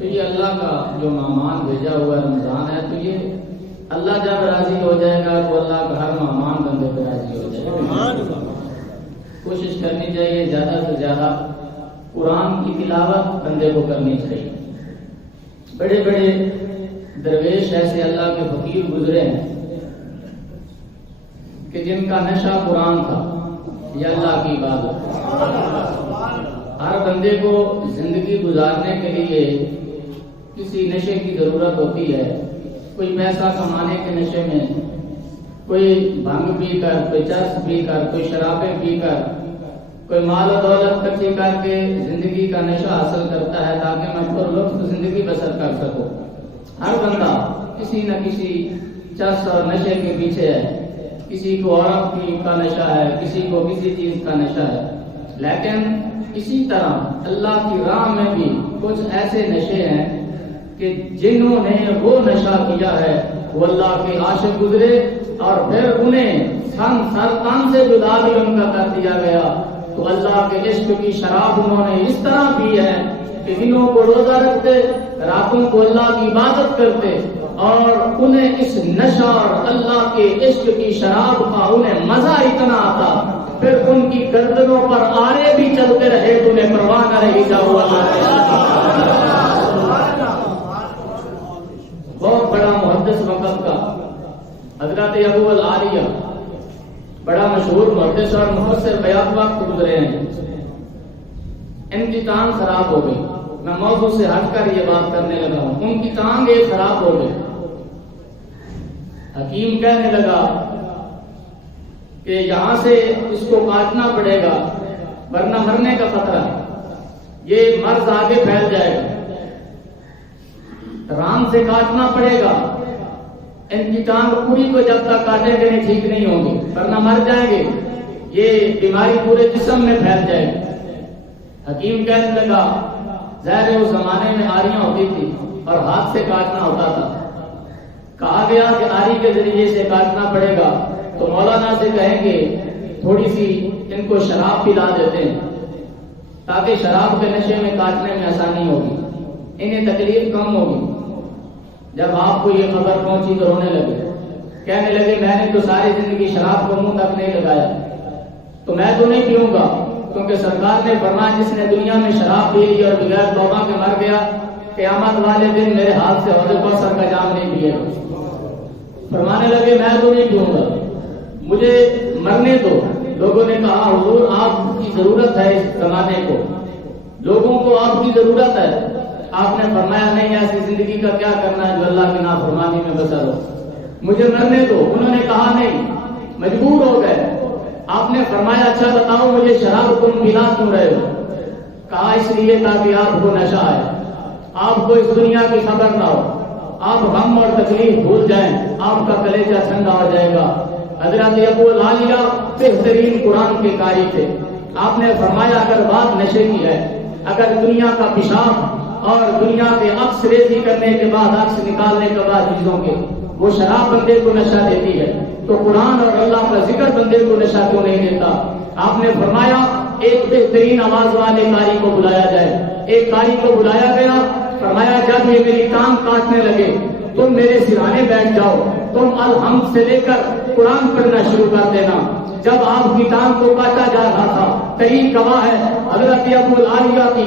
تو یہ اللہ کا جو مہمان بھیجا ہوا رمضان ہے، تو یہ اللہ جب راضی ہو جائے گا تو اللہ کا ہر مہمان بندے پہ راضی ہو جائے گا۔ کوشش کرنی چاہیے زیادہ سے زیادہ قرآن کی تلاوت بندے کو کرنی چاہیے۔ بڑے بڑے درویش ایسے اللہ کے فقیر گزرے ہیں کہ جن کا نشہ قرآن تھا یا اللہ کی عبادت۔ ہر بندے کو زندگی گزارنے کے لیے کسی نشے کی ضرورت ہوتی ہے، کوئی پیسہ کمانے کے نشے میں، کوئی بھنگ پی کر، کوئی چرس پی کر، کوئی شرابیں پی کر، کوئی مال و دولت اکٹھی کر کے زندگی کا نشہ حاصل کرتا ہے تاکہ میں پر لطف زندگی بسر کر سکوں۔ ہر بندہ کسی نہ کسی چرس اور نشے کے پیچھے ہے، کسی کو عورت کا نشہ ہے، کسی کو کسی چیز کا نشہ ہے، لیکن اسی طرح اللہ کی راہ میں بھی کچھ ایسے نشے ہیں کہ جنہوں نے وہ نشہ کیا ہے وہ اللہ کے عاشق گزرے اور پھر انہیں سر تن سے جدا بھی ان کا کر دیا گیا، تو اللہ کے عشق کی شراب انہوں نے اس طرح پی ہے کہ دنوں کو روزہ رکھتے، راتوں کو اللہ کی عبادت کرتے، اور انہیں اس نشہ اور اللہ کے عشق کی شراب کا انہیں مزہ اتنا آتا، پھر ان کی گردنوں پر آرے بھی چلتے رہے تو انہیں پرواہ نہ رہی۔ جاؤ بہت بڑا محدث وقت کا حضرت ابو العالیہ، بڑا مشہور محدث اور مفسر بیات وقت گزرے ہیں، ان کی ٹانگ خراب ہو گئی۔ میں موضوع سے ہٹ کر یہ بات کرنے لگا ہوں، ان کی ٹانگ ایک خراب ہو گئی۔ حکیم کہنے لگا کہ یہاں سے اس کو کاٹنا پڑے گا ورنہ مرنے کا خطرہ ہے، یہ مرض آگے پھیل جائے گا، رام سے کاٹنا پڑے گا، ان کی ٹانگ پوری کو جب تک کاٹیں گے نہیں ٹھیک نہیں ہوگی ورنہ مر جائیں گے، یہ بیماری پورے جسم میں پھیل جائے گی۔ حکیم کہنے لگا ظاہر اس زمانے میں آریاں ہوتی تھی اور ہاتھ سے کاٹنا ہوتا تھا، کہا گیا کہ آری کے ذریعے سے کاٹنا پڑے گا، تو مولانا سے کہیں گے تھوڑی سی ان کو شراب پلا دیتے ہیں تاکہ شراب کے نشے میں کاٹنے میں آسانی ہوگی، انہیں تکلیف کم ہوگی۔ جب آپ کو یہ خبر پہنچی تو رونے لگے، کہنے لگے میں نے تو ساری زندگی شراب کو منہ تک نہیں لگایا، تو میں تو نہیں پیوں گا، کیونکہ سرکار نے فرمایا جس نے دنیا میں شراب پی لی اور بغیر توبہ کے مر گیا، قیامت والے دن میرے ہاتھ سے حوض کوثر کا جام نہیں پیے گا۔ فرمانے لگے میں تو نہیں پیوں گا، مجھے مرنے دو۔ لوگوں نے کہا حضور آپ کی ضرورت ہے اس زمانے کو، لوگوں کو آپ کی ضرورت ہے۔ آپ نے فرمایا نہیں، ایسی زندگی کا کیا کرنا ہے جو اللہ کی نافرمانی میں بسر ہو، مجھے مرنے دو۔ انہوں نے کہا نہیں، مجبور ہو گئے۔ آپ نے فرمایا اچھا بتاؤ مجھے شراب تم پلا کیوں رہے ہو؟ کہا اس لیے تاکہ آپ کو نشہ آئے، آپ کو اس دنیا کی خبر نہ ہو، آپ غم اور تکلیف بھول جائیں، آپ کا کلیجہ ٹھنڈا ہو جائے گا۔ حضرت ابو العالیہ بہترین قرآن کے قاری تھے۔ آپ نے فرمایا اگر بات نشے کی ہے، اگر دنیا کا پیشاب اور دنیا کے عکس ریزی کرنے کے بعد عکس نکالنے کے بعد چیزوں کے وہ شراب بندے کو نشہ دیتی ہے، تو قرآن اور اللہ کا ذکر بندے کو نشہ کیوں نہیں دیتا؟ آپ نے فرمایا ایک بہترین آواز والے قاری کو بلایا جائے۔ ایک قاری کو بلایا گیا، فرمایا جب یہ میری ٹانگ کاٹنے لگے تم میرے سرانے بیٹھ جاؤ، تم الحمد سے لے کر قرآن پڑھنا شروع کر دینا۔ جب آپ کی ٹانگ کو کاٹا جا رہا تھا، کئی گواہ ہے حضرت ابو العالیہ کی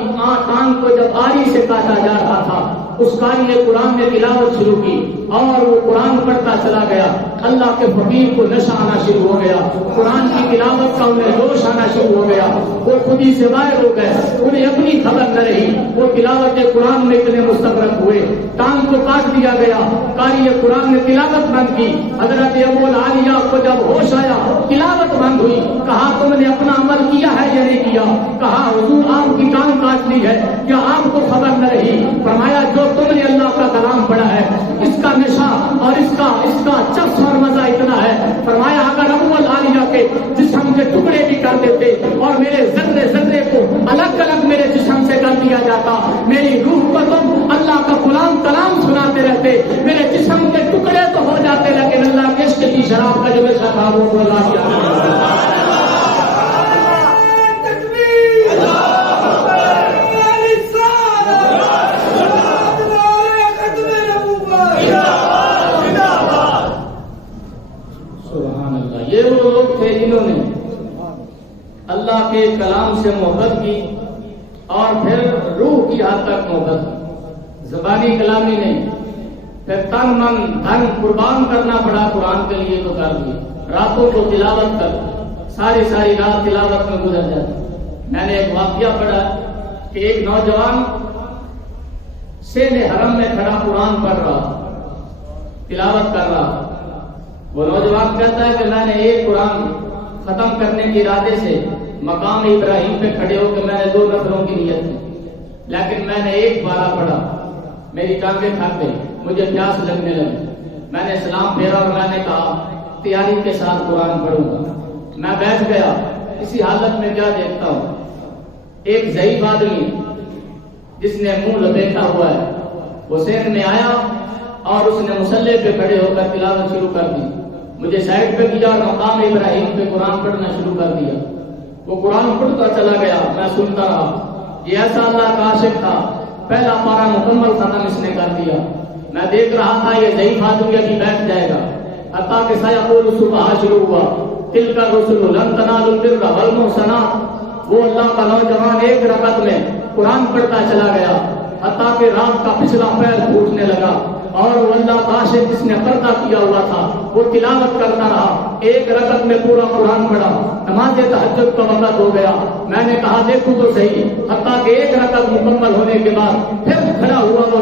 ٹانگ کو جب آری سے کاٹا جا رہا تھا، اس قاری نے قرآن میں تلاوت شروع کی اور وہ قرآن پڑھتا چلا گیا۔ اللہ کے فقیر کو نشہ آنا شروع ہو گیا، قرآن کی تلاوت کا انہیں جوش آنا شروع ہو گیا، وہ خود ہی سے باہر ہو گئے، انہیں اپنی خبر نہ رہی، وہ تلاوت قرآن میں اتنے مستغرق ہوئے، ٹانگ کو کاٹ دیا گیا، قاری قرآن نے تلاوت بند کی۔ حضرت ابو العالیہ کو جب ہوش آیا، تلاوت بند ہوئی، کہا تم نے اپنا عمل کیا ہے یا نہیں کیا؟ کہا حضور آپ کی ٹانگ کاٹ لی ہے، کیا آپ کو خبر نہ رہی؟ فرمایا جو تم نے اللہ کا کلام پڑھا ہے اس کا نشہ اور اس کا چفس اور مزہ اتنا ہے، فرمایا اگر ابو العالیہ کے جسم کے ٹکڑے بھی کر دیتے اور میرے ذرے ذرے کو الگ الگ میرے جسم سے کر دیا جاتا، میری روح کو تم اللہ کا کلام سناتے رہتے، میرے جسم کے ٹکڑے تو ہو جاتے لیکن اللہ کے عشق کی شراب کا جو نشہ تھا وہ اللہ کیا۔ کلام سے محبت کی اور پھر روح کی حد تک محبت کی، زبانی کلامی نہیں، پھر تن من دھن قربان کرنا پڑا قرآن کے لیے تو کر دی، راتوں کو تلاوت کر، ساری رات تلاوت میں گزر جاتی۔ میں نے ایک واقعہ پڑھا کہ ایک نوجوان سین حرم میں کھڑا قرآن پڑھ رہا، تلاوت کر رہا۔ وہ نوجوان کہتا ہے کہ میں نے ایک قرآن ختم کرنے کے ارادے سے مقام ابراہیم پہ کھڑے ہو کے میں نے 2 نفروں کی نیت کی، لیکن میں نے ایک پارہ پڑھا، میری ٹانگیں تھک گئی، مجھے پیاس لگنے لگی، میں نے سلام پھیرا اور میں نے کہا تیاری کے ساتھ قرآن پڑھوں گا۔ میں بیٹھ گیا، اسی حالت میں کیا دیکھتا ہوں، ایک ضعیف آدمی جس نے منہ لپیٹا ہوا ہے وہ سین میں آیا اور اس نے مصلی پہ کھڑے ہو کر تلاوت شروع کر دی، مجھے سائڈ پہ کیا اور مقام ابراہیم پہ قرآن پڑھنا شروع کر دیا۔ وہ قرآن پڑھتا چلا گیا، میں سنتا رہا۔ یہ ایسا اللہ کا عاشق تھا، پہلا پارہ مکمل ختم اس نے کر دیا۔ میں دیکھ رہا تھا یہ ضعیف آدمی ابھی بیٹھ جائے گا، حتیٰ کہ سیقول صبح شروع ہوا، تلک الرسل لن تنالوا البر والمحسنات۔ وہ اللہ کا نوجوان ایک رکعت میں قرآن پڑھتا چلا گیا، حتیٰ کہ رات کا پچھلا پیر پھوٹنے لگا، اور وہ اللہ کا عاشق جس نے پردہ کیا ہوا تھا وہ تلاوت کرتا رہا، ایک رکعت میں پورا قرآن پڑھا۔ نماز تہجد کا وقت ہو گیا، میں نے کہا دیکھو تو صحیح، حتیٰ کہ ایک رکعت مکمل ہونے کے بعد پھر کھڑا ہوا وہ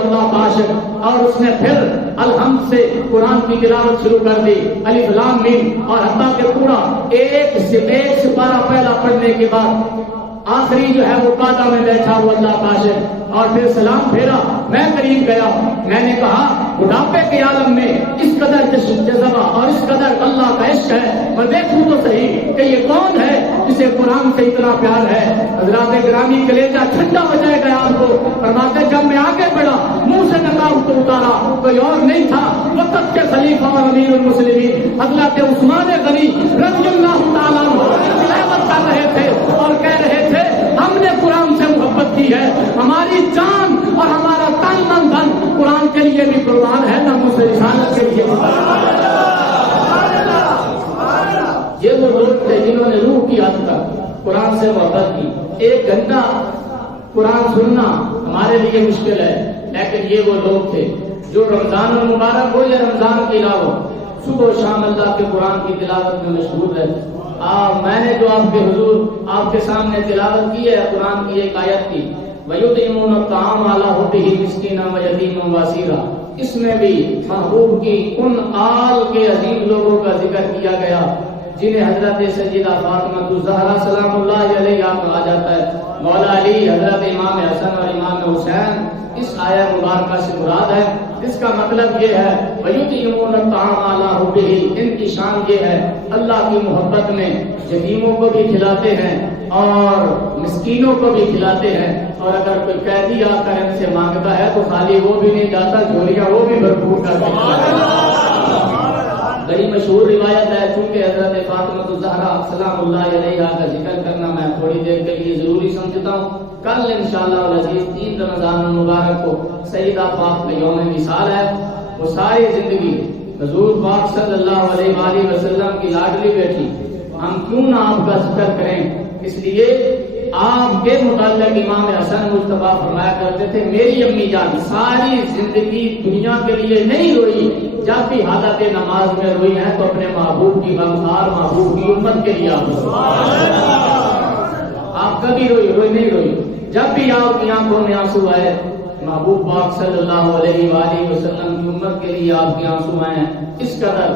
اللہ کا عاشق، اور اس نے پھر الحمد سے قرآن کی تلاوت شروع کر دی، الف لام میم، اور حتیٰ کہ پورا ایک سپارہ پہلا پڑھنے کے بعد آخری جو ہے وہ قاعدہ میں بیٹھا ہوا اللہ کا عاشق، اور پھر سلام پھیرا۔ میں قریب گیا، میں نے کہا بڑھاپے کے عالم میں اس قدر جذبہ اور اس قدر اللہ کا عشق ہے، میں دیکھوں تو صحیح کہ یہ کون ہے جسے قرآن سے اتنا پیار ہے۔ حضرات گرامی کلیجہ ٹھنڈا ہو جائے گا آپ کو۔ فرماتے جب میں آگے بڑھا، منہ سے نقاب کو اتارا، کوئی اور نہیں تھا، وقت کے خلیفہ اور امیر المسلمین حضرت عثمان غنی رضی اللہ تعالیٰ عنہ تلاوت کر رہے تھے اور کہہ رہے تھے ہم نے قرآن سے محبت کی ہے، ہماری جان اور ہمارا تن من دھن قرآن کے لیے بھی قربان ہے، نہ مجھ سے رسالت کے لیے۔ یہ وہ لوگ تھے جنہوں نے روح کی حد تک قرآن سے محبت کی۔ 1 گھنٹہ قرآن سننا ہمارے لیے مشکل ہے، لیکن یہ وہ لوگ تھے جو رمضان المبارک ہو یا رمضان کی نہ ہو، صبح و شام اللہ کے قرآن کی تلاوت میں مشغول رہتے۔ میں نے جو آپ کے حضور آپ کے سامنے تلاوت کی ہے قرآن کی ایک آیت کی، وَيُطْعِمُونَ الطَّعَامَ عَلَىٰ حُبِّهِ مِسْكِينًا وَيَتِيمًا وَأَسِيرًا، اس میں بھی محبوب کی ان آل کے عظیم لوگوں کا ذکر کیا گیا جنہیں حضرت سیدہ فاطمہ الزہرا سلام اللہ علیہا کہا جاتا ہے، مولا علی، حضرت امام حسن اور امام حسین اس آیہ مبارکہ سے مراد ہے۔ اس کا مطلب یہ ہے وَيُطْعِمُونَ الطَّعَامَ عَلَىٰ حُبِّهِ، ان کی شان یہ ہے اللہ کی محبت میں یتیموں کو بھی کھلاتے ہیں اور مسکینوں کو بھی کھلاتے ہیں، اور اگر کوئی قیدی آ کر ان سے مانگتا ہے تو خالی وہ بھی نہیں جاتا، جھولیاں وہ بھی بھرپور کر دیتا ہے۔ بڑی مشہور روایت ہے، چونکہ حضرت فاطمہ الزہرا سلام اللہ علیہا کا ذکر کرنا میں تھوڑی دیر کے لیے ضروری سمجھتا ہوں۔ کل انشاءاللہ العزیز 3 رمضان المبارک کو سیدہ پاک کا یوم وصال ہے۔ وہ ساری زندگی حضور پاک صلی اللہ علیہ وآلہ وسلم کی لاڈلی بیٹی، ہم کیوں نہ آپ کا ذکر کریں، اس لیے آپ کے متعلق امام حسن مصطفیٰ فرمایا کرتے تھے میری امی جان ساری زندگی دنیا کے لیے نہیں روئی، جب بھی حالت نماز میں روئی ہیں تو اپنے محبوب کی غمخوار محبوب کی امت کے لیے آپ کبھی روئی نہیں روئی، جب بھی آپ کی آنکھوں میں آنسو آئے محبوب پاک صلی اللہ علیہ وآلہ وسلم کی امت کے لیے آپ کے آنسو آئے ہیں۔ اس قدر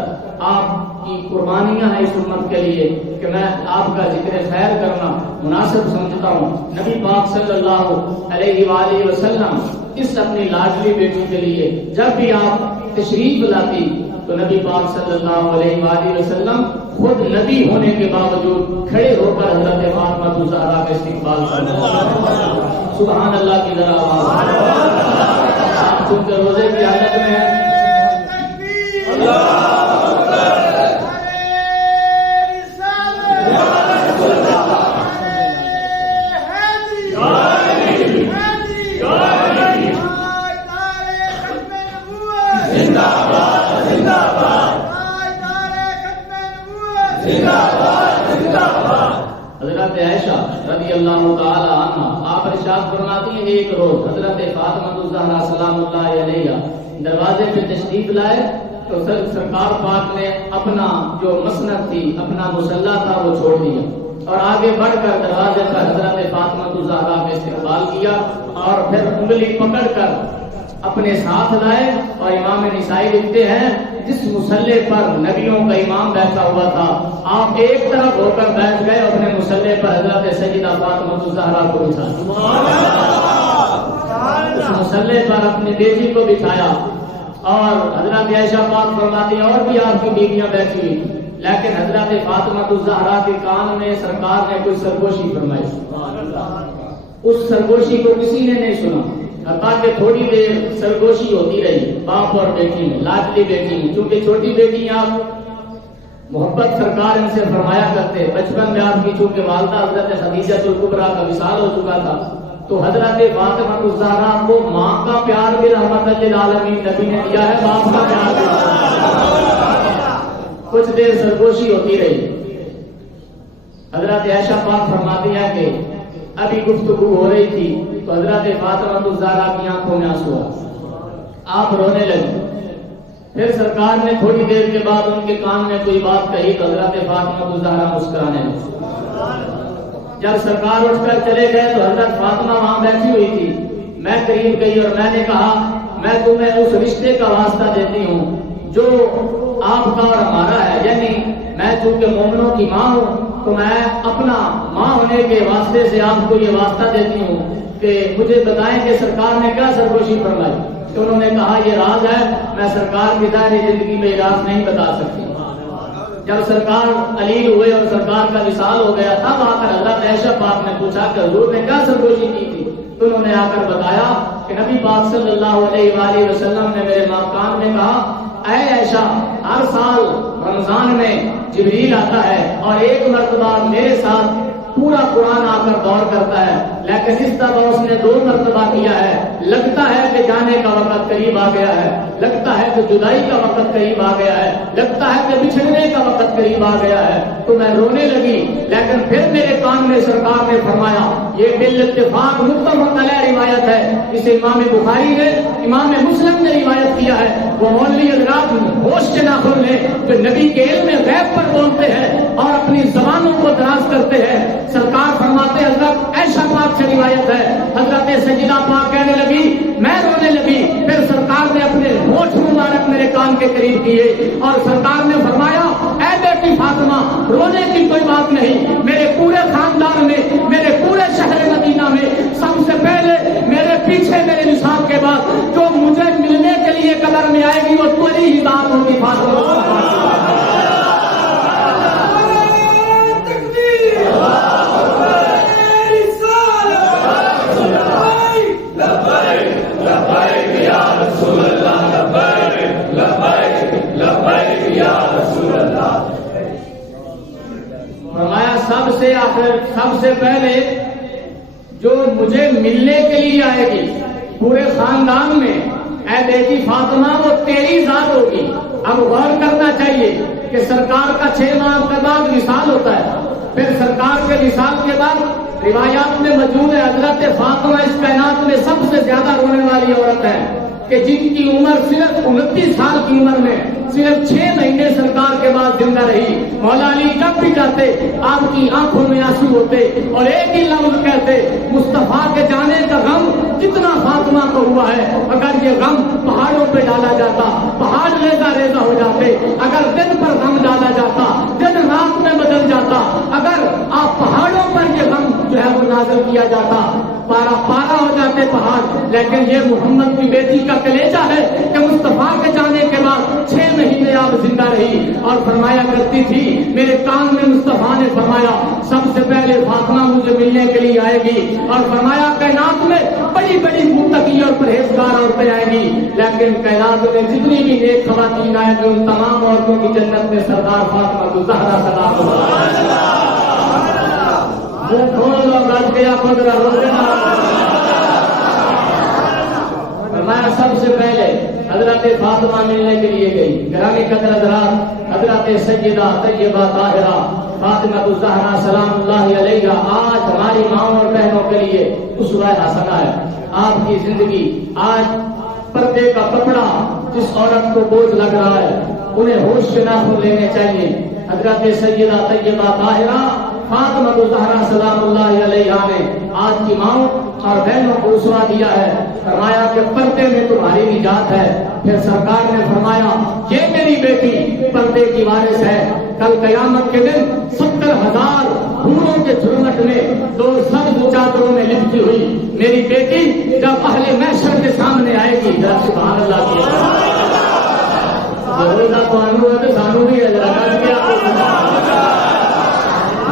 آپ کی قربانیاں ہیں اس امت کے لیے کہ میں آپ کا ذکر خیر کرنا مناسب سمجھتا ہوں۔ نبی پاک صلی اللہ علیہ وآلہ وسلم اس اپنی لاڈلی بیٹی کے لیے جب بھی آپ تشریف لاتی تو نبی پاک صلی اللہ علیہ وآلہ وسلم خود نبی ہونے کے باوجود کھڑے ہو کر حضرت فاطمہ الزہرا کا استقبال کرتے۔ سبحان اللہ کی ذرا آواز آپ چونکہ روزے کی حالت میں ہیں۔ حضرت عائشہ ایک روز حضرت فاطمہ الزہرا سلام اللہ علیہ دروازے پہ تشریف لائے تو سرکار پاک نے اپنا جو مسند تھی، اپنا مصلی تھا، وہ چھوڑ دیا اور آگے بڑھ کر دروازے پر حضرت فاطمہ الزہرا کا استقبال کیا اور پھر انگلی پکڑ کر اپنے ساتھ لائے. اور امام نسائی لکھتے ہیں جس مصلی پر نبیوں کا امام بیٹھا ہوا تھا آپ ایک طرف ہو کر بیٹھ گئے، اپنے مصلی پر حضرت سیدہ فاطمہ الزہرا کو بٹھایا، اس مصلی پر اپنی بیٹی کو بٹھایا. اور حضرت عائشہ پاک فرماتی ہیں اور بھی آپ کی بیویاں بیٹھی ہوئی، لیکن حضرت فاطمہ الزہرا کے کان میں سرکار نے کوئی سرگوشی فرمائی. اس سرگوشی کو کسی نے نہیں سنا، حتیٰ کہ تھوڑی دیر سرگوشی ہوتی رہی باپ اور بیٹی میں، لاڈلی بیٹی میں. چونکہ چھوٹی بیٹی آپ محبت سرکار ان سے فرمایا کرتے، بچپن میں آپ کی چونکہ والدہ حضرت خدیجہ الکبریٰ کا وصال ہو چکا تھا تو حضرت فاطمہ الزہرا کو ماں کا پیار بھی رحمت للعالمین نبی نے دیا ہے، باپ کا پیار بھی. کچھ دیر سرگوشی ہوتی رہی. حضرت عائشہ پاک فرماتی ہے کہ ابھی گفتگو ہو رہی تھی تو حضرت فاطمہ الزہرا کی آنکھوں میں آنسو آ، آپ رونے لگے. پھر سرکار نے تھوڑی دیر کے بعد ان کے کان میں کوئی بات کہی تو حضرت فاطمہ الزہرا مسکرانے لگی. جب سرکار اٹھ کر چلے گئے تو حضرت فاطمہ وہاں بیٹھی ہوئی تھی. میں قریب گئی اور میں نے کہا میں تمہیں اس رشتے کا واسطہ دیتی ہوں جو آپ کا اور ہمارا ہے، یعنی میں چونکہ مومنوں کی ماں ہوں تو میں اپنا ماں ہونے کے واسطے سے آپ کو یہ واسطہ دیتی ہوں کہ مجھے بتائیں کہ سرکار نے کیا سرگوشی فرمائی. تو انہوں نے کہا یہ راز ہے، میں سرکار کی ظاہری زندگی میں یہ راز نہیں بتا سکتی. جب سرکار علیل ہوئے اور سرکار کا وصال ہو گیا تب آ کر حضرت عائشہ پاک نے پوچھا کہ حضور نے کیا سرگوشی کی تھی. تو انہوں نے آ کر بتایا کہ نبی پاک صلی اللہ علیہ وآلہ وسلم نے میرے کان میں کہا اے عائشہ ہر سال رمضان میں جبریل آتا ہے اور ایک مرتبہ میرے ساتھ پورا قرآن آ کر دور کرتا ہے، لیکن اس طرح اس نے 2 مرتبہ کیا ہے. لگتا ہے کہ جانے کا وقت قریب آ گیا ہے، لگتا ہے کہ جدائی کا وقت قریب آ گیا ہے، لگتا ہے کہ بچھڑنے کا وقت قریب آ گیا ہے. تو میں رونے لگی، لیکن پھر میرے کان میں سرکار نے فرمایا یہ بالاتفاق متفق علیہ روایت ہے، اسے امام بخاری نے امام مسلم نے روایت کیا ہے. وہ مولوی حضرات ہوش کے ناخن لے جو نبی کے علم غیب پر بولتے ہیں اور اپنی زبانوں کو دراز کرتے ہیں. سرکار فرماتے حضرت عائشہ پاک سے روایت ہے حضرت سیدہ پاک کہنے لگی میں رونے لگی. پھر سرکار نے اپنے ہونٹ مبارک میرے کان کے قریب کیے اور سرکار نے فرمایا اے بیٹی فاطمہ رونے کی کوئی بات نہیں، میرے پورے خاندان میں، میرے پورے شہر مدینہ میں سب سے پہلے میرے پیچھے میرے وصال کے بعد جو مجھے ملنے کے لیے قبر میں آئے گی وہ تمہاری ہی ذات ہوگی فاطمہ. فرمایا سب سے پہلے جو مجھے ملنے کے لیے آئے گی پورے خاندان میں اے بیٹی فاطمہ وہ تیری ذات ہوگی. اب غور کرنا چاہیے کہ سرکار کا 6 ماہ کے بعد وصال ہوتا ہے. پھر سرکار کے وصال کے بعد روایات میں موجود ہے حضرت فاطمہ اس کائنات میں سب سے زیادہ رونے والی عورت ہے کہ جن کی عمر صرف 29 سال کی عمر میں صرف 6 مہینے سرکار کے بعد زندہ رہی. مولا علی جب بھی جاتے آپ کی آنکھوں میں آنسو ہوتے اور ایک ہی لفظ کہتے مصطفیٰ کے جانے کا غم کتنا فاطمہ کو ہوا ہے. اگر یہ غم پہاڑوں پہ ڈالا جاتا پہاڑ ریزہ ریزہ ہو جاتے، اگر دن پر غم ڈالا جاتا دن رات میں بدل جاتا، اگر آپ پہاڑوں پر یہ غم جو ہے وہ نازل کیا جاتا پارا پارا ہو جاتے پہاڑ. لیکن یہ محمد کی بیٹی کا کلیجہ ہے کہ مصطفیٰ کے جانے کے بعد 6 مہینے آپ زندہ رہی اور فرمایا کرتی تھی میرے کان میں مصطفیٰ نے فرمایا سب سے پہلے فاطمہ مجھے ملنے کے لیے آئے گی اور فرمایا کائنات میں بڑی بڑی متقی اور پرہیزگار عورتیں آئیں گی، لیکن کائنات میں جتنی بھی نیک خواتین آئیں گی ان تمام عورتوں کی جنت میں سردار فاطمہ الزہرا سلام اللہ. فرمایا سب سے پہلے حضرت فاطمہ ملنے کے لیے گئی. گرامی قدر حضرات، حضرت سیدہ طیبہ طاہرہ فاطمہ الزہرا سلام اللہ علیہا آج ہماری ماؤں اور بہنوں کے لیے اسوہ حسنہ ہے. آپ کی زندگی آج پردے کا کپڑا جس عورت کو بوجھ لگ رہا ہے انہیں ہوش کے ناخن لینے چاہیے. حضرت سیدہ طیبہ طاہرہ فاطمہ الزہرا سلام اللہ علیہا نے آج کی ماؤں اور بہنوں کو اسوہ دیا ہے. فرمایا کہ پردے میں تمہاری نجات ہے. پھر سرکار نے فرمایا یہ میری بیٹی پردے کی وارث ہے. کل قیامت کے دن 70,000 حوروں کے جھرمٹ میں 2 سبز چادروں میں لپٹی ہوئی میری بیٹی جب اہل محشر کے سامنے آئے گی. سبحان اللہ کی سانو بھی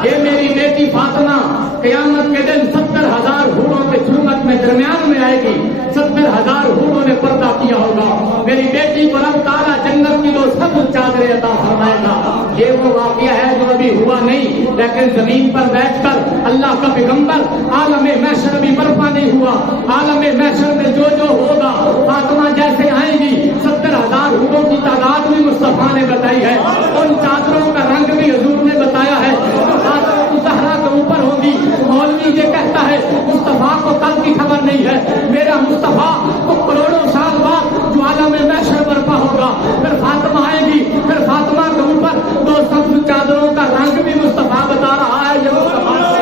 یہ میری بیٹی فاطمہ قیامت کے دن 70,000 حوروں کے جھرمٹ میں درمیان میں آئے گی. 70,000 حوروں نے پردہ کیا ہوگا. میری بیٹی کو رب تعالیٰ جنت کی 2 سبز چادریں عطا فرمائے گا. یہ وہ واقعہ ہے جو ابھی ہوا نہیں، لیکن زمین پر بیٹھ کر اللہ کا پیغمبر عالم محشر ابھی برپا نہیں ہوا. عالم محشر میں جو جو ہوگا فاطمہ جیسے آئیں گی 70,000 حوروں کی تعداد بھی مصطفیٰ نے بتائی ہے. ان چادروں کا رنگ بھی حضور نے بتایا ہے. زہرا کے اوپر ہوگی. مولوی یہ کہتا ہے مصطفیٰ کو کل کی خبر نہیں ہے. میرا مصطفیٰ کو کروڑوں سال بعد جو عالم محشر برپا ہوگا پھر فاطمہ آئے گی. پھر فاطمہ کے اوپر 2 سبز چادروں کا رنگ بھی مصطفیٰ بتا رہا ہے. یہ مصطفیٰ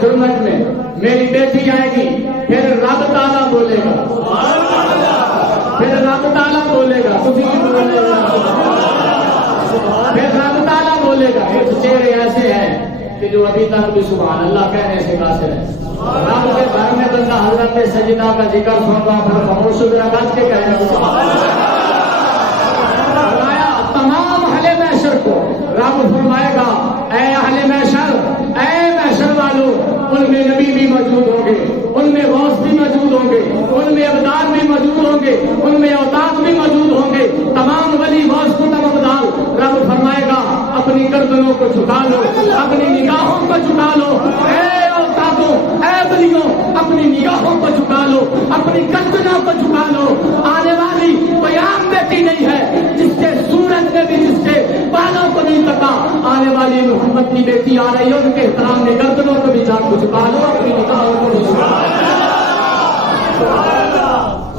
جرمٹ میں میری بیٹی آئے گی. پھر رب تعالیٰ بولے گا. پھر رب تعالیٰ بولے گا. پھر رب تعالیٰ بولے گا. کچھ چہرے ایسے ہیں کہ جو ابھی تک بھی سبحان اللہ کہنے سے قاصر ہے. رب کے گھر میں بندہ حضرت سیدہ کا ذکر سن رہا پھر خاموش ہو کر بات کے کہنے فرمایا تمام اہل محشر کو رب فرمائے گا اے اہل محشر، اے محشر والوں، ان میں نبی بھی موجود ہوں گے، ان میں غوث بھی موجود ہوں گے، ان میں ابدال بھی موجود ہوں گے، ان میں اوتاد بھی موجود ہوں گے. تمام ولی غوث کتب ابدال. رب فرمائے گا اپنی گردنوں کو جھکا لو، اپنی نگاہوں کو جھکا لو. اے اوتادوں، اے ولیوں، اپنی نگاہوں کو جھکا لو، اپنی گردنوں کو جھکا لو. آنے والی کوئی عام بیٹی نہیں ہے جس کے سورج نے بھی جس کے بالوں کو نہیں تکا. آنے والی محمد کی بیٹی آ رہی ہے، ان کے احترام میں گردنوں کو بھی جھکا لو، اپنی نگاہوں کو بھی جھکا لو.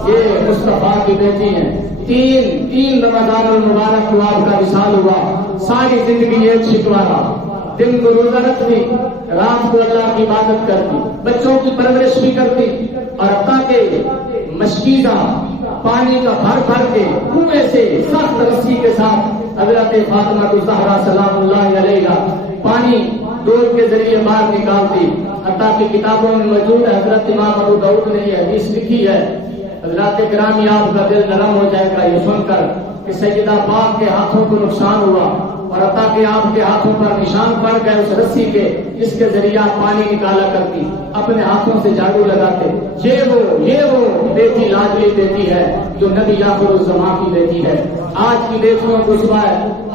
یہ مصطفیٰ کی بیٹی ہیں. تین رمضان المبارک کو آپ کا وصال ہوا. ساری زندگی ایک شکوہ رہا. دن کو روزہ رکھتی، رات کو اللہ کی عبادت کرتی، بچوں کی پرورش بھی کرتی، اور حتیٰ کہ مشکیزہ پانی کا بھر کے کنویں سے سخت رسی کے ساتھ حضرت فاطمہ الزہرا سلام اللہ علیہا پانی ڈول کے ذریعے باہر نکالتی. حتیٰ کہ کتابوں میں موجود ہے، حضرت امام ابو داؤد نے یہ حدیث لکھی ہے. حضرات گرامی آپ کا دل نرم ہو جائے گا یہ سن کر کہ سیدہ پاک کے ہاتھوں کو نقصان ہوا، اور حتیٰ کہ آپ کے ہاتھوں پر نشان پڑ گئے اس رسی کے جس کے ذریعے آپ پانی نکالا کرتی، اپنے ہاتھوں سے جھاڑو لگاتے. یہ وہ بیٹی لاڈلی بیٹی ہے جو نبی آخر الزمان کی بیٹی ہے. آج کی بیٹیوں کو صبح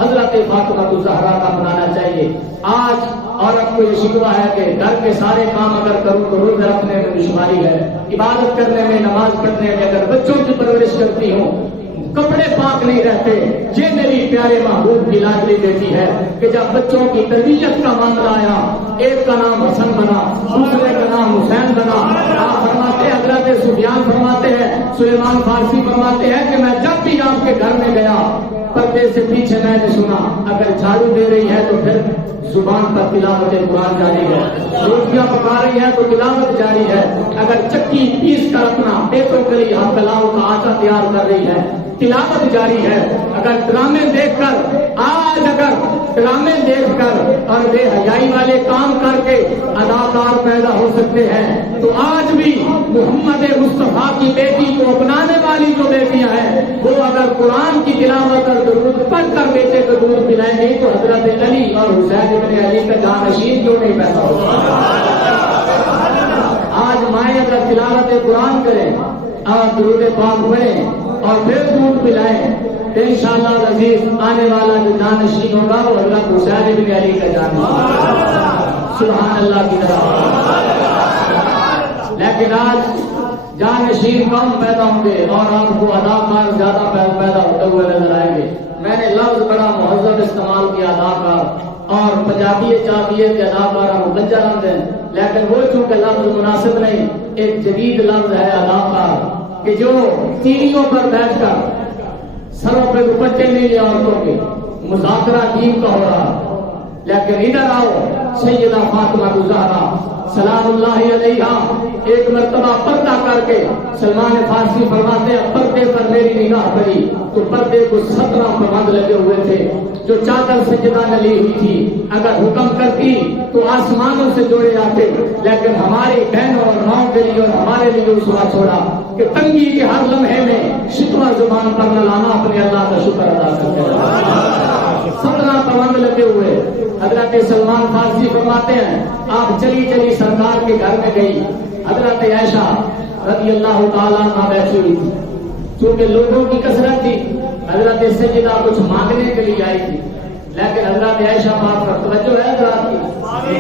حضرت فاطمہ الزہرا کا منانا چاہیے. آج عورت کو یہ شکوہ ہے کہ گھر کے سارے کام اگر کروں تو روزہ رکھنے میں دشواری ہے، عبادت کرنے میں، نماز پڑھنے میں، اگر بچوں کی پرورش کرتی ہوں کپڑے پاک نہیں رہتے. یہ میری پیارے محبوب کی لاڈلی بیٹی ہے کہ جب بچوں کی تربیت کا معاملہ آیا، ایک کا نام حسن بنا، دوسرے کا نام حسین بنا. آپ فرماتے ہیں، حضرت سفیان فرماتے ہیں، سلیمان فارسی فرماتے ہیں کہ میں جب بھی آپ کے گھر میں گیا پردے سے پیچھے میں نے سنا اگر جھاڑو دے رہی ہے تو پھر زبان پر تلاوت قرآن جاری ہے، روٹیاں پکا رہی ہے تو تلاوت جاری ہے، اگر چکی پیس کر اپنا پیٹوں کے لیے پلاؤ کا آٹا تیار کر رہی ہے تلاوت جاری ہے. اگر ڈرامے دیکھ کر اور بے حیائی والے کام کر کے اداکار پیدا ہو سکتے ہیں تو آج بھی محمد مصطفیٰ کی بیٹی کو اپنانے والی جو بیٹیاں ہیں وہ اگر قرآن کی تلاوت اور درود پڑھ کر بیٹے کو دودھ پلائیں گے تو حضرت علی اور حسین ابن علی کا جانشین کیوں نہیں پیدا ہوگا؟ آج مائیں اگر تلاوت قرآن کریں اور درود پاک پڑھیں اور پھر دودھ پلائیں تو انشاءاللہ العزیز آنے والا جو جانشین ہوگا وہ حضرت حسین ابن علی کا جانشین، سبحان اللہ کی طرح۔ لیکن آج جانشین کم پیدا ہوں گے اور آپ کو اداکار زیادہ پیدا ہوتے ہوئے نظر آئیں گے۔ میں نے لفظ بڑا مہذب استعمال کیا اداکار، اور پنجابی چاہیے کہ اداکار مبجہ لفظ ہے، لیکن وہ چونکہ لفظ مناسب نہیں، ایک جدید لفظ ہے اداکار، کہ جو سیڑھیوں پر بیٹھ کر سروں پہ دوپٹے نہیں لے عورتوں کے مذاکرہ دین کا ہو رہا۔ لیکن ادھر آؤ، سیدہ فاطمہ زہرا سلام اللہ علیہا ایک مرتبہ پردہ کر کے سلمان فارسی فرماتے ہیں پردے پر میری نگاہ پڑی تو پردے کو 17 پابند لگے ہوئے تھے، جو چادر سجدہ نے لی ہوئی تھی اگر حکم کرتی تو آسمانوں سے جوڑے آتے، لیکن ہماری بہنوں اور ماؤں کے لیے اور ہمارے لیے اسوا چھوڑا کہ تنگی کے ہر لمحے میں شکوہ زبان پر نہ لانا، اپنے اللہ کا شکر ادا کرتے ہیں۔ 17 پابند لگے ہوئے۔ حضرت سلمان فارسی فرماتے ہیں آپ چلی چلی سرکار کے گھر میں گئی، حضرت عائشہ رضی اللہ تعالیٰ عنہ بیٹھی ہوئی تھی، چونکہ لوگوں کی کثرت تھی حضرت سیدہ کچھ مانگنے کے لیے آئی تھی، لیکن حضرت عائشہ پاک پر توجہ ہے حضرات کی۔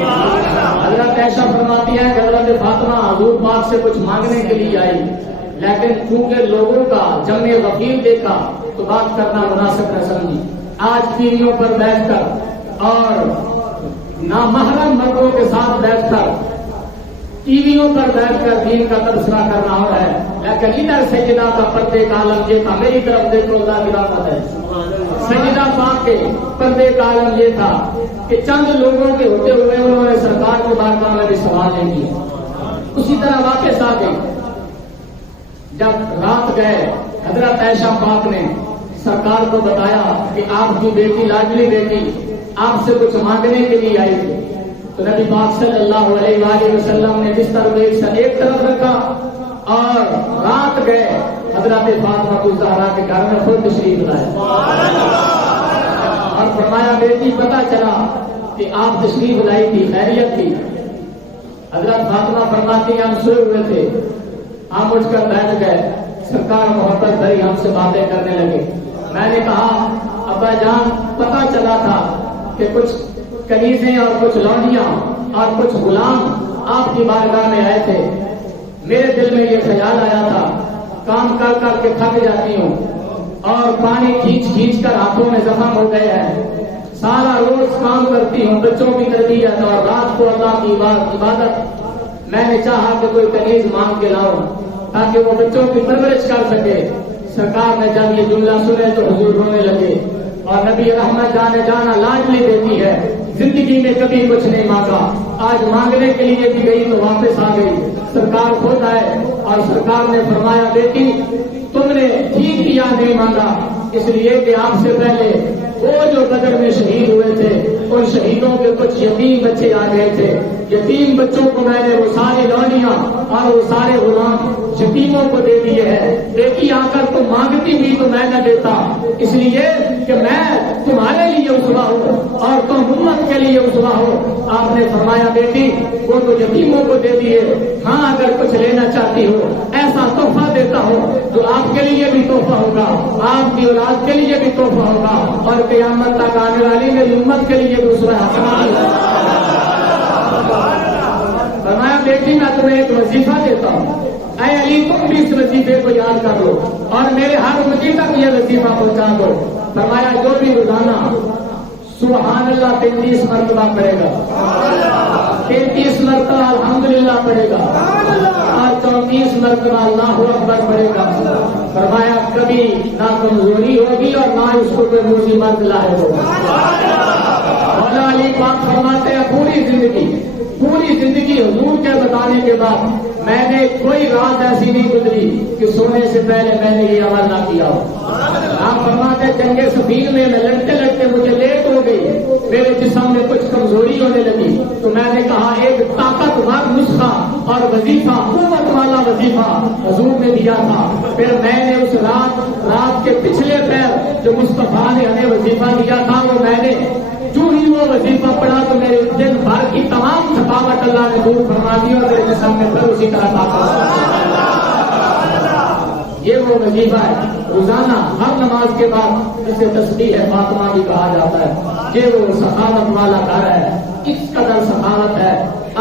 حضرت عائشہ فرماتی ہیں کہ حضرت فاطمہ حضور پاک سے کچھ مانگنے کے لیے آئی، لیکن چونکہ لوگوں کا جمع غفیر دیکھا تو بات کرنا مناسب نہ سمجھی۔ آج ٹیویوں پر بیٹھ کر اور نامحرم مردوں کے ساتھ بیٹھ کر ٹی ویوں پر بیٹھ کر دین کا تبصرہ کرنا ہو رہا ہے، لیکن ادھر سیدہ کا پردے کا عالم یہ تھا، میری طرف دیکھو اللہ کی رحمت ہے، سیدہ پاک کے پردے کا عالم یہ تھا کہ چند لوگوں کے ہوتے ہوئے انہوں نے سرکار کی بارگاہ میں بھی سوال نہیں کیا۔ اسی طرح واپس آ گئی، جب رات گئے حضرت عائشہ پاک نے سرکار کو بتایا کہ آپ کی بیٹی لاڈلی بیٹی آپ سے کچھ مانگنے کے لیے آئی تھی، تو نبی پاک صلی اللہ علیہ وآلہ وسلم نے بستر کو ایک طرف رکھا اور رات گئے حضرت فاطمہ زہرا کے گھر میں خود تشریف لائے اور فرمایا بیٹی پتہ چلا کہ آپ تشریف لائی تھی، خیریت تھی؟ حضرت فاطمہ فرماتی ہیں ہم سوئے ہوئے تھے، ہم اٹھ کر بیٹھ گئے، سرکار محبت بھری ہم سے باتیں کرنے لگے۔ میں نے کہا ابا جان پتہ چلا تھا کہ کچھ کنیزیں اور کچھ لونڈیاں اور کچھ غلام آپ کی بارگاہ میں آئے تھے، میرے دل میں یہ خیال آیا تھا کام کر کر کے تھک جاتی ہوں اور پانی کھینچ کھینچ کر ہاتھوں میں زخم ہو گئے ہیں، سارا روز کام کرتی ہوں، بچوں کی تربیت اور رات کو اللہ کی عبادت، میں نے چاہا کہ کوئی کنیز مانگ کے لاؤں تاکہ وہ بچوں کی پرورش کر سکے۔ سرکار نے جب یہ جملہ سنے تو حضور رونے لگے اور نبی رحمت جانا لاڈلی دیتی ہے، زندگی میں کبھی کچھ نہیں مانگا، آج مانگنے کے لیے بھی گئی تو واپس آ گئی۔ سرکار خود آئے اور سرکار نے فرمایا بیٹی تم نے ٹھیک کیا نہیں مانگا، اس لیے کہ آپ سے پہلے وہ جو بدر میں شہید ہوئے تھے ان شہیدوں کے کچھ یتیم بچے آ گئے تھے، یتیم بچوں کو میں نے وہ ساری لونڈیاں اور وہ سارے غلام یتیموں کو دے دیے ہیں، بیٹی آ کر تم مانگتی بھی تو میں نہ دیتا، اس لیے کہ میں تمہارے لیے اسوا ہوں اور تم امت کے لیے اسوا ہو۔ آپ نے فرمایا بیٹی وہ تو یتیموں کو دے دیے، ہاں اگر کچھ لینا چاہتی ہو ایسا تحفہ دیتا ہو جو آپ کے لیے بھی تحفہ ہوگا، آپ کی اولاد کے لیے بھی تحفہ ہوگا اور قیامت تک آنے والی میری امت کے لیے دوسرا حسنات ہوگا۔ فرمایا بیٹی میں تمہیں ایک وظیفہ دیتا ہوں، اے علی تم بھی اس وظیفے کو یاد کر لو اور میرے ہر مجھے تک یہ وظیفہ پہنچا دو۔ فرمایا جو بھی روزانہ سبحان اللہ 33 مرتبہ پڑے گا، 33 مرتبہ الحمدللہ پڑے گا اور 34 مرتبہ اللہ اکبر پڑے گا، فرمایا کبھی نہ کمزوری ہوگی اور نہ اس کو کوئی مصیبت لاحق ہوگا۔ مولا علی پاک فرماتے ہیں پوری زندگی حضور حضور کے بتانے کے بعد میں نے کوئی رات ایسی نہیں گزری کہ سونے سے پہلے میں نے یہ عمل نہ کیا ہو. آپ فرماتے ہیں جنگ صفین میں لڑتے لڑتے مجھے لیٹ ہو گئی, میرے جسم میں کچھ کمزوری ہونے لگی, تو میں نے کہا ایک طاقتور نسخہ اور وظیفہ, قوت والا وظیفہ حضور نے دیا تھا. پھر میں نے اس رات کے پچھلے پیر جو مصطفیٰ نے ہمیں وظیفہ دیا تھا, وہ میں نے جو ہی وہ وظیفہ پڑھا تو میرے دن بھر کی تمام تھکاوٹ اللہ نے دور فرما دی اور میرے جسم میں پھر اسی طرح طاقت. یہ وہ وظیفہ ہے روزانہ ہر نماز کے بعد جسے تسبیح فاطمہ بھی کہا جاتا ہے. یہ وہ سخاوت والا گھر ہے, اس قدر سخاوت ہے.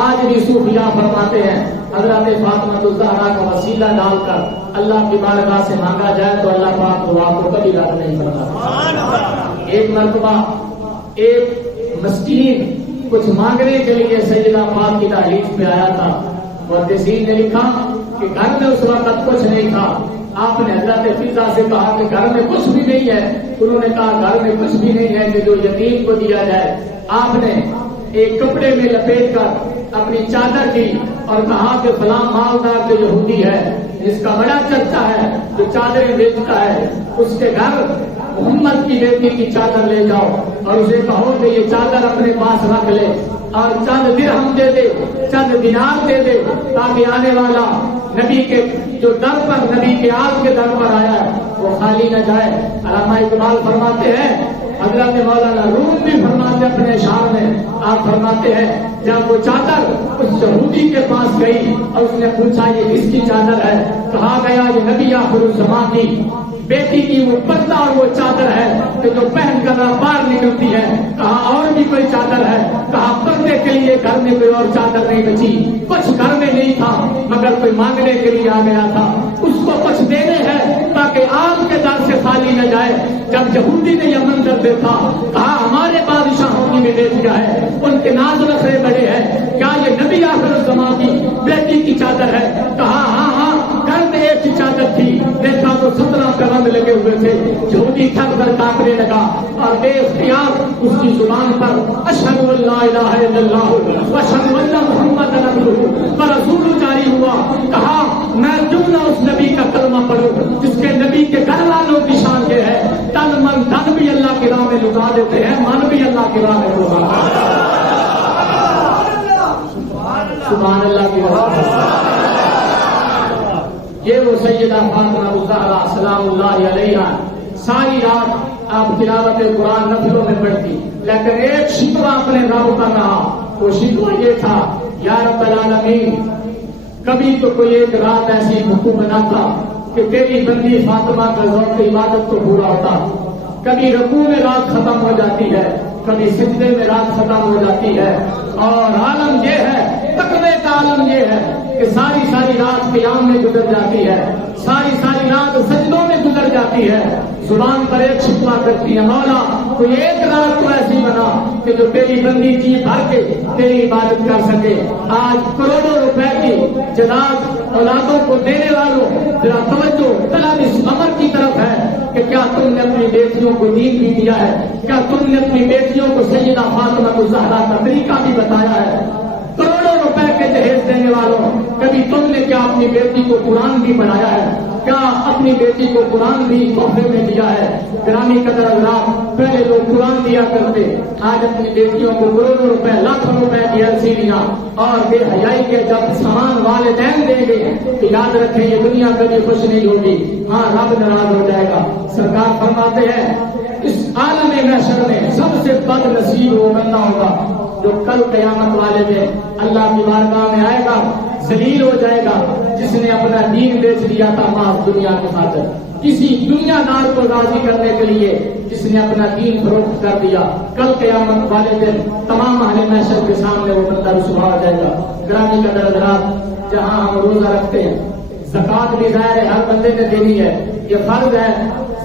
آج بھی صوفیاء فرماتے ہیں حضرت فاطمہ الزہرا کا وسیلہ ڈال کر اللہ کی بارگاہ سے مانگا جائے تو اللہ پاک دعا کو کبھی رد نہیں کرتا. ایک مرتبہ ایک مسکین کچھ مانگنے کے لیے سیدہ پاک کی دہلیز پہ آیا تھا. محدثین نے لکھا کہ گھر میں اس وقت کچھ نہیں تھا. آپ نے حضرت فضا سے کہا کہ گھر میں کچھ بھی نہیں ہے. انہوں نے کہا گھر میں کچھ بھی نہیں ہے کہ جو یتیم کو دیا جائے. آپ نے ایک کپڑے میں لپیٹ کر اپنی چادر کی اور کہا کہ فلاں مالدار جو یہودی ہے جس کا بڑا چرچا ہے, جو چادریں بیچتا ہے, اس کے گھر محمد کی بیٹی کی چادر لے جاؤ اور اسے کہو کہ یہ چادر اپنے پاس رکھ لے اور چند درہم دے دے, چند دینار دے دے, تاکہ آنے والا نبی کے جو در پر, نبی کے آل کے در پر آیا ہے وہ خالی نہ جائے. علامہ اقبال فرماتے ہیں, حضرت مولانا روم بھی فرماتے اپنے اشعار میں, آپ فرماتے ہیں جب وہ چادر اس یہودی کے پاس گئی اور اس نے پوچھا یہ کس کی چادر ہے, کہا گیا یہ نبی آخر الزمان کی بیٹی کی وہ پردہ اور وہ چادر ہے کہ جو پہن کر باہر نکلتی ہے. کہا اور بھی کوئی چادر ہے, کہا پردے کے لیے گھر میں کوئی اور چادر نہیں بچی. کچھ گھر میں نہیں تھا مگر کوئی مانگنے کے لیے آ گیا تھا, اس کو کچھ دینے ہیں تاکہ آپ کے در سے خالی نہ جائے. جب یہودی نے یہ منظر دیکھا, کہا ہمارے بادشاہوں کی بھی بیٹیاں ہیں, ان کے ناز نخرے بڑے ہیں, کیا یہ نبی آخر الزمان کی بیٹی کی چادر ہے؟ کہا ہاں ہاں, گھر میں ایک ہی چادر تھی. دیکھا تو 17 قدم لگے ہوئے تھے. یہودی تھک کر کانپنے لگا اور بے اختیار اس کی زبان پر اشہد ان لا الہ الا اللہ واشہد ان محمد عبدہ ورسولہ جاری ہوا. کہا میں کیوں نہ اس نبی کا کلمہ پڑھوں جس کے نبی کے گھر والوں کی شان یہ ہے, تن من دھن بھی اللہ کی راہ میں لٹا دیتے ہیں, من بھی اللہ کی راہ میں لٹا. سبحان اللہ کی راہ. یہ وہ سیدہ فاطمہ الزہرا سلام اللہ علیہا ساری رات آپ تلاوت قرآن نفلوں میں پڑھتی, لیکن ایک شکوہ اپنے رب کا رہا. وہ شکوہ یہ تھا, یا رب العالمین کبھی تو کوئی ایک رات ایسی بھوک بناتا کہ تیری بندی فاطمہ کا ذوق عبادت تو پورا ہوتا. کبھی رکوع میں رات ختم ہو جاتی ہے, کبھی سجدے میں رات ختم ہو جاتی ہے, اور عالم یہ ہے, تقوی کا عالم یہ ہے کہ ساری ساری رات قیام میں گزر جاتی ہے, ساری ساری رات سجدوں میں گزر جاتی ہے. زبان پر ایک شکوہ کرتی ہے, مولا کوئی ایک رات تو ایسی بنا کہ جو تیری بندی جی بھر کے تیری عبادت کر سکے. آج کروڑوں روپے کی جناب اولادوں کو دینے والوں ذرا توجہ طلب اس امر کی طرف ہے کہ کیا تم نے اپنی بیٹیوں کو دین بھی دیا ہے, کیا تم نے اپنی بیٹیوں کو سیدہ فاطمہ الزہرا کا طریقہ بھی بتایا ہے. کروڑوں روپے کے جہیز دینے والوں, کبھی تم نے کیا اپنی بیٹی کو قرآن بھی پڑھایا ہے, کیا اپنی بیٹی کو قرآن بھی تحفے میں دیا ہے؟ گرامی قدر حضرات, پہلے لوگ قرآن دیا کرتے, آج اپنی بیٹیوں کو کروڑوں روپے لاکھوں روپے کی LCDیاں اور بے حیائی کے جب سامان والدین دیں گے تو یاد رکھیں یہ دنیا کبھی خوش نہیں ہوگی, ہاں رب ناراض ہو جائے گا. سرکار فرماتے ہیں اس عالم محشر میں سب سے بد نصیب وہ بندہ ہوگا جو کل قیامت والے میں اللہ کی بارگاہ میں آئے گا, ذلیل ہو جائے گا, جس نے اپنا دین بیچ دیا تھا محض دنیا کے خاطر, کسی دنیا دار کو راضی کرنے کے لیے جس نے اپنا دین فروخت کر دیا. کل قیامت والے دن تمام اہل محشر کے سامنے وہ بندہ رسوا ہو جائے گا. گرامی قدر حضرات, جہاں ہم روزہ رکھتے ہیں, زکات بھی ظاہر ہے ہر بندے نے دینی ہے, یہ فرض ہے,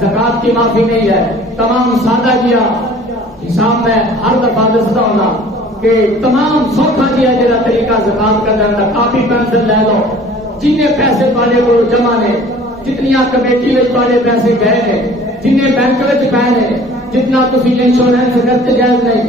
زکات کی معافی نہیں ہے. تمام سادہ کیا حساب میں ہر دفعہ دستا ہونا کہ تمام سوکھا دیا جا طریقہ زکات کا جانا, کاپی پینسل لے لو, جن پیسے والے کو جمع نے, جتنی کمیٹی والے پیسے گئے نے, جن بینک پے نے, جتنا تھی انشورنس کرتے جائز نہیں,